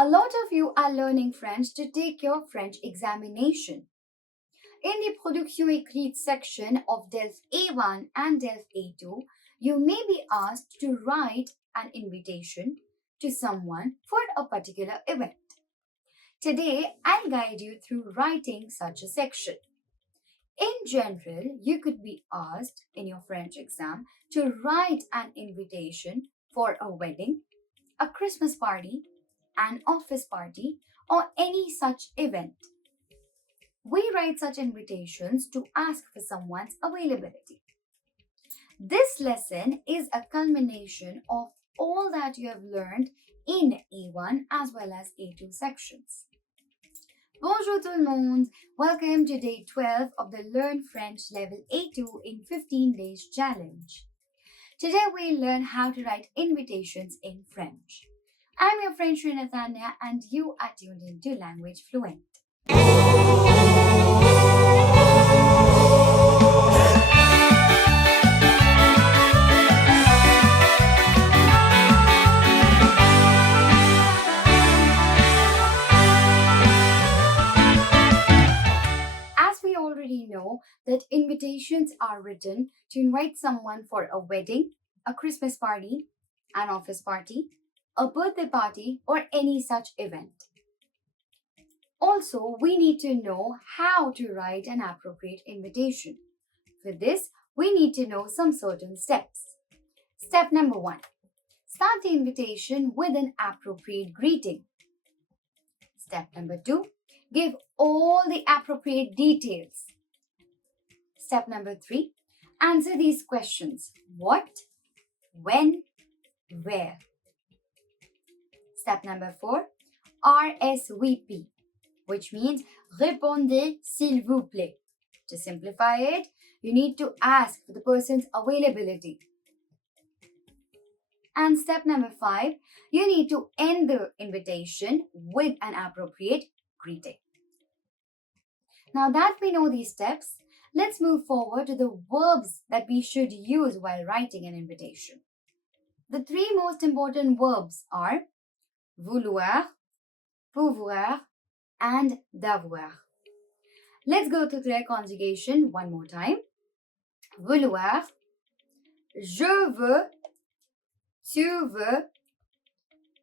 A lot of you are learning French to take your French examination. In the production écrite section of DELF A1 and DELF A2, you may be asked to write an invitation to someone for a particular event. Today, I'll guide you through writing such a section. In general, you could be asked in your French exam to write an invitation for a wedding, a Christmas party, an office party, or any such event. We write such invitations to ask for someone's availability. This lesson is a culmination of all that you have learned in A1 as well as A2 sections. Bonjour tout le monde! Welcome to day 12 of the Learn French Level A2 in 15 Days Challenge. Today we'll learn how to write invitations in French. I'm your French trainer Tanya and you are tuned into Language Fluent. Know that invitations are written to invite someone for a wedding, a Christmas party, an office party, a birthday party, or any such event. Also, we need to know how to write an appropriate invitation. For this, we need to know some certain steps. Step number 1. Start the invitation with an appropriate greeting. Step number 2. Give all the appropriate details. Step number 3, answer these questions. What, when, where. Step number 4, RSVP, which means répondez s'il vous plaît. To simplify it, you need to ask for the person's availability. And step number 5, you need to end the invitation with an appropriate greeting. Now that we know these steps, let's move forward to the verbs that we should use while writing an invitation. The 3 most important verbs are vouloir, pouvoir, and d'avoir. Let's go through their conjugation one more time. Vouloir, je veux, tu veux,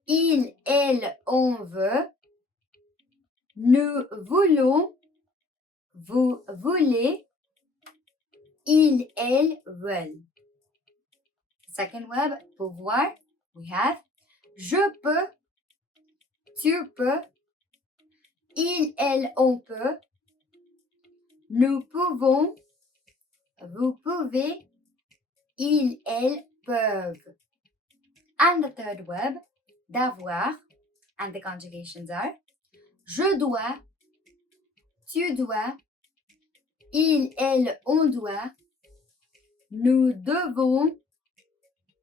il, elle, on veut, nous voulons, vous voulez, ils, elles veulent. Second verb, pouvoir, we have je peux, tu peux, il, elle, on peut, nous pouvons, vous pouvez, ils, elles peuvent. And the third verb, d'avoir, and the conjugations are je dois, tu dois, il, elle, on doit, nous devons,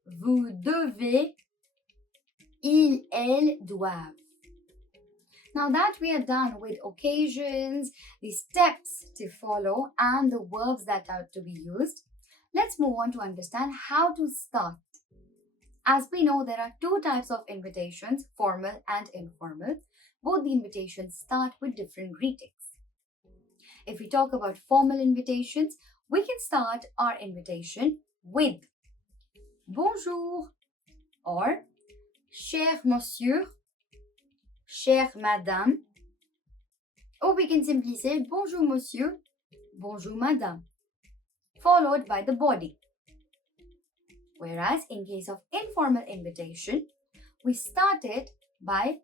vous devez, ils, elles doivent. Now that we are done with occasions, the steps to follow, and the verbs that are to be used, let's move on to understand how to start. As we know, there are 2 types of invitations, formal and informal. Both the invitations start with different greetings. If we talk about formal invitations, we can start our invitation with bonjour or cher monsieur, chère madame, or we can simply say bonjour monsieur, bonjour madame, followed by the body. Whereas in case of informal invitation, we start it by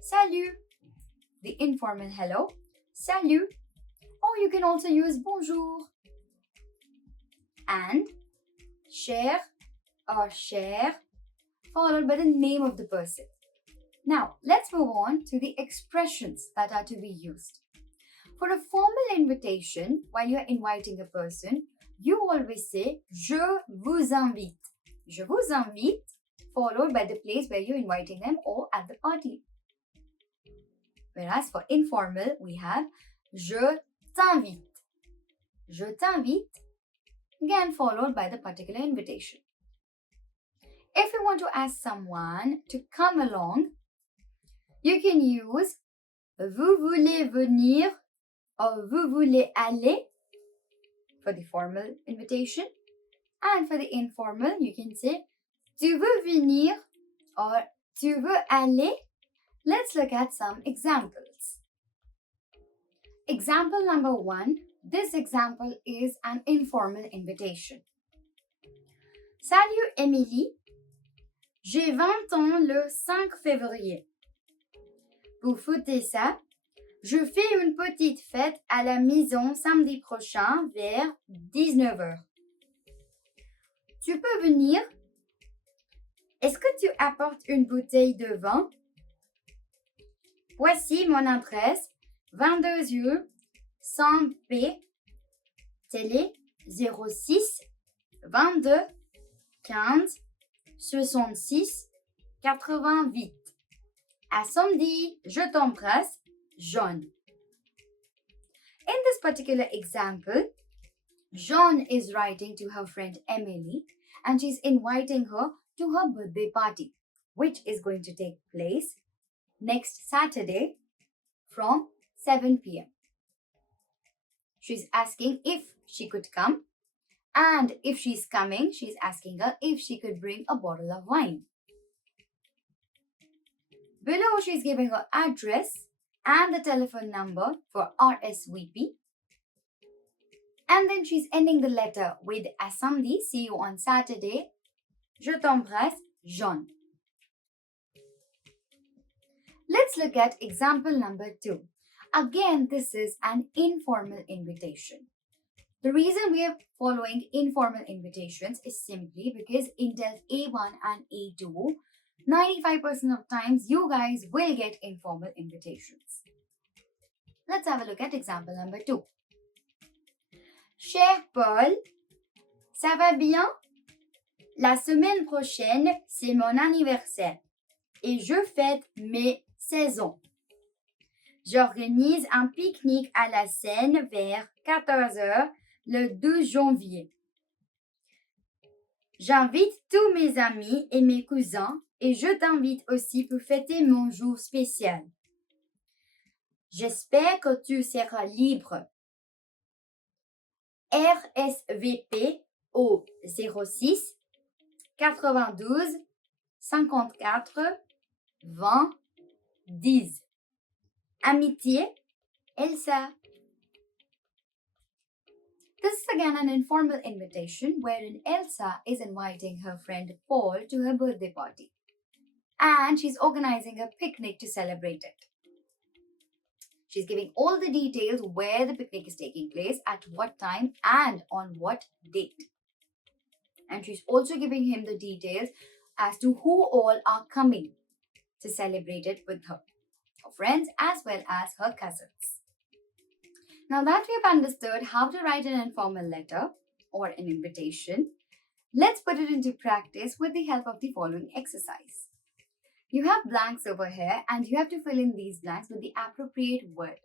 salut, the informal hello, salut, or you can also use bonjour, and cher or chère, followed by the name of the person. Now, let's move on to the expressions that are to be used. For a formal invitation, while you're inviting a person, you always say je vous invite. Je vous invite, followed by the place where you're inviting them or at the party. Whereas for informal, we have je t'invite. Je t'invite, again followed by the particular invitation. If you want to ask someone to come along, you can use vous voulez venir or vous voulez aller for the formal invitation. And for the informal, you can say tu veux venir or tu veux aller. Let's look at some examples. Example number 1. This example is an informal invitation. Salut Émilie, j'ai 20 ans le 5 février. Pour fêter ça, je fais une petite fête à la maison samedi prochain vers 19h. Tu peux venir? Est-ce que tu apportes une bouteille de vin? Voici mon adresse, 22 rue Saint-P, télé 06 22 15 66 88. À samedi, je t'embrasse, Jean. In this particular example, Jean is writing to her friend Emily and she's inviting her to her birthday party, which is going to take place next Saturday from 7 p.m. She's asking if she could come, and if she's coming, she's asking her if she could bring a bottle of wine. Below, she's giving her address and the telephone number for RSVP. And then she's ending the letter with à samedi, see you on Saturday. Je t'embrasse, Jean. Let's look at example number 2. Again, this is an informal invitation. The reason we are following informal invitations is simply because in DELF A1 and A2, 95% of times you guys will get informal invitations. Let's have a look at example number 2. Cher Paul, ça va bien? La semaine prochaine, c'est mon anniversaire et je fête mes 16 ans. J'organise un pique-nique à la Seine vers 14h le 12 janvier. J'invite tous mes amis et mes cousins et je t'invite aussi pour fêter mon jour spécial. J'espère que tu seras libre. RSVP au 06 92 54 20 10. Amitié, Elsa. This is again an informal invitation wherein Elsa is inviting her friend Paul to her birthday party. And she's organizing a picnic to celebrate it. She's giving all the details where the picnic is taking place, at what time, and on what date. And she's also giving him the details as to who all are coming to celebrate it with her friends as well as her cousins. Now that we have understood how to write an informal letter or an invitation, let's put it into practice with the help of the following exercise. You have blanks over here and you have to fill in these blanks with the appropriate word.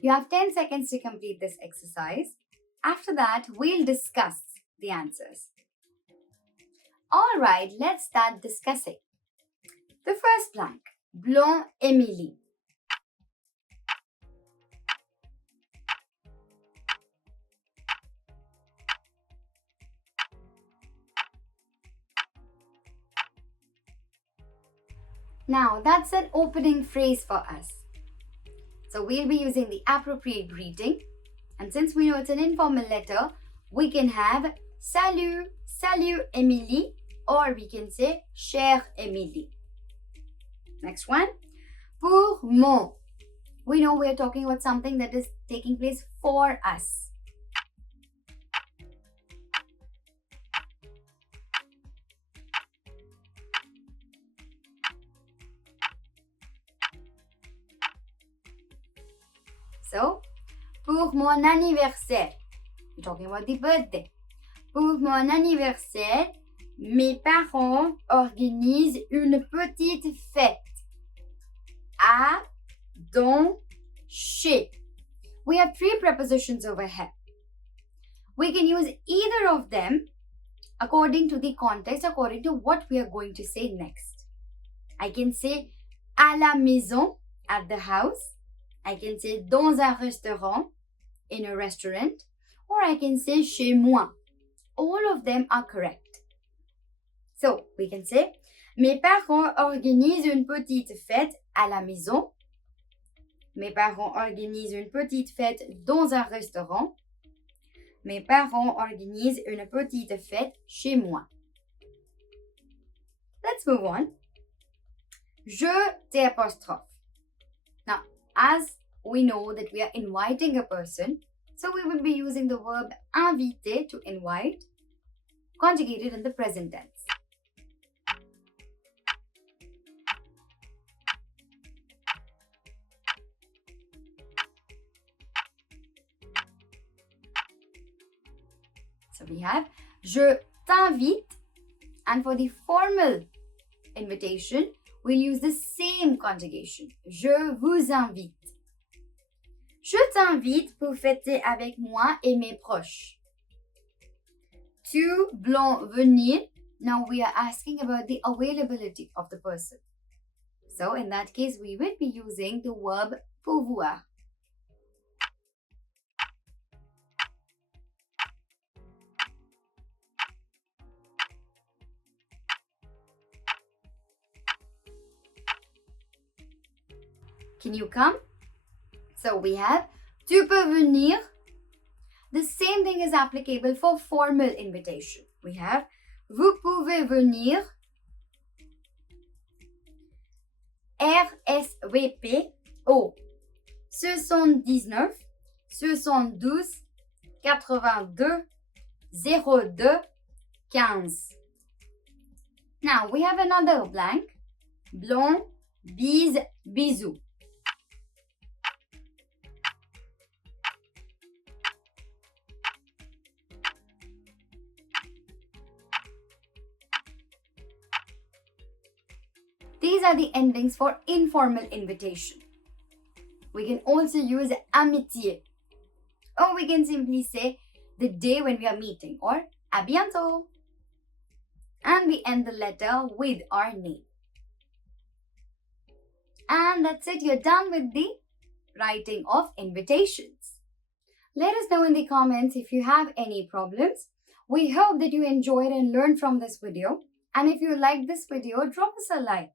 You have 10 seconds to complete this exercise. After that, we'll discuss the answers. Alright, let's start discussing. The first blank, Blanc Émilie. Now, that's an opening phrase for us. So we'll be using the appropriate greeting. And since we know it's an informal letter, we can have Salut, Salut Émilie, or we can say Chère Émilie. Next one, Pour mon. We know we're talking about something that is taking place for us. So, pour mon anniversaire, we're talking about the birthday. Pour mon anniversaire, mes parents organisent une petite fête. À, dans, chez. We have 3 prepositions over here. We can use either of them according to the context, according to what we are going to say next. I can say à la maison, at the house. I can say dans un restaurant, in a restaurant. Or I can say chez moi. All of them are correct. So, we can say mes parents organisent une petite fête à la maison. Mes parents organisent une petite fête dans un restaurant. Mes parents organisent une petite fête chez moi. Let's move on. Je t'apostrophe. Now, as we know that we are inviting a person, so we will be using the verb inviter to invite, conjugated in the present tense. So we have je t'invite, and for the formal invitation, we'll use the same conjugation. Je vous invite. Je t'invite pour fêter avec moi et mes proches. Tu blancs venir. Now we are asking about the availability of the person. So in that case, we will be using the verb pouvoir. Can you come? So we have tu peux venir. The same thing is applicable for formal invitation. We have vous pouvez venir. RSVP au 79 72 82 02 15. Now we have another blank. Blanc, bise, bisous. These are the endings for informal invitation. We can also use amitié. Or we can simply say the day when we are meeting, or à bientôt. And we end the letter with our name. And that's it, you're done with the writing of invitations. Let us know in the comments if you have any problems. We hope that you enjoyed and learned from this video. And if you like this video, drop us a like.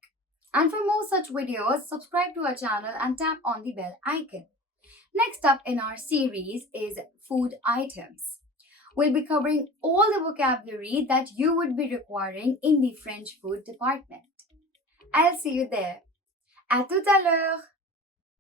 And for more such videos, subscribe to our channel and tap on the bell icon. Next up in our series is food items. We'll be covering all the vocabulary that you would be requiring in the French food department. I'll see you there. À tout à l'heure!